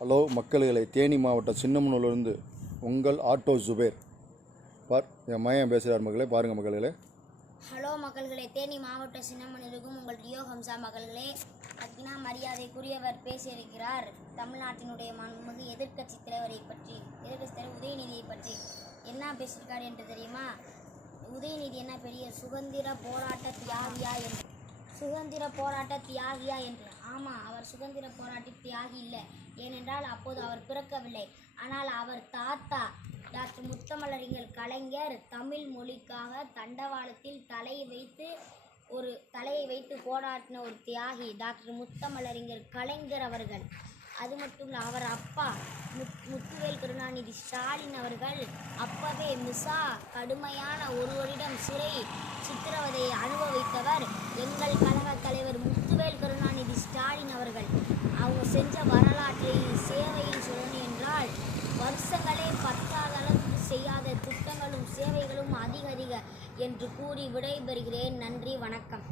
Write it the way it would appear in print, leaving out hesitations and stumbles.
Hello மக்கள்களை, Theni மாவட்டம் சின்னமனூர்லேருந்து உங்கள் auto Zubair என் மையம் பேசுகிறார் மக்களே. பாருங்கள் மக்கள்களே. ஹலோ மக்கள்களே, தேனி மாவட்ட சின்னமனூருக்கும் உங்கள் ரியோ ஹம்சா மக்கள்களே. அக்கினா மரியாதைக்குரியவர் பேசியிருக்கிறார். தமிழ்நாட்டினுடைய மாண்புமிகு எதிர்க்கட்சி தலைவரை பற்றி, எதிர்க்கட்சி தலைவர் உதயநிதியை பற்றி என்ன பேசியிருக்கார் என்று தெரியுமா? உதயநிதி என்ன பெரிய சுதந்திர போராட்ட தியாகியா என்று. சுதந்திர போராட்ட தியாகியா என்று. ஆமாம், அவர் சுதந்திர போராட்ட தியாகி இல்லை. ஏனென்றால் அப்போது அவர் பிறக்கவில்லை. ஆனால் அவர் தாத்தா டாக்டர் முத்தமிழறிஞர் கலைஞர் தமிழ் மொழிக்காக தண்டவாளத்தில் தலையை வைத்து போராடின ஒரு தியாகி டாக்டர் முத்தமிழறிஞர் கலைஞர் அவர்கள். அது மட்டும் இல்லை, அவர் அப்பா முத்துவேல் கருணாநிதி ஸ்டாலின் அவர்கள் அப்பவே மிசா கடுமையான ஒரு வருடம் சித்திரவதையை அனுபவித்தவர் எங்கள் கழக தலைவர் முத்துவேல் கருணாநிதி ஸ்டாலின் அவர்கள். அவங்க செஞ்ச வரலாற்றை சேவையில் சொல்லணும் என்றால் வருஷங்களே பத்தாத அளவுக்கு செய்யாத திட்டங்களும் சேவைகளும் அதிக என்று கூறி விடைபெறுகிறேன். நன்றி, வணக்கம்.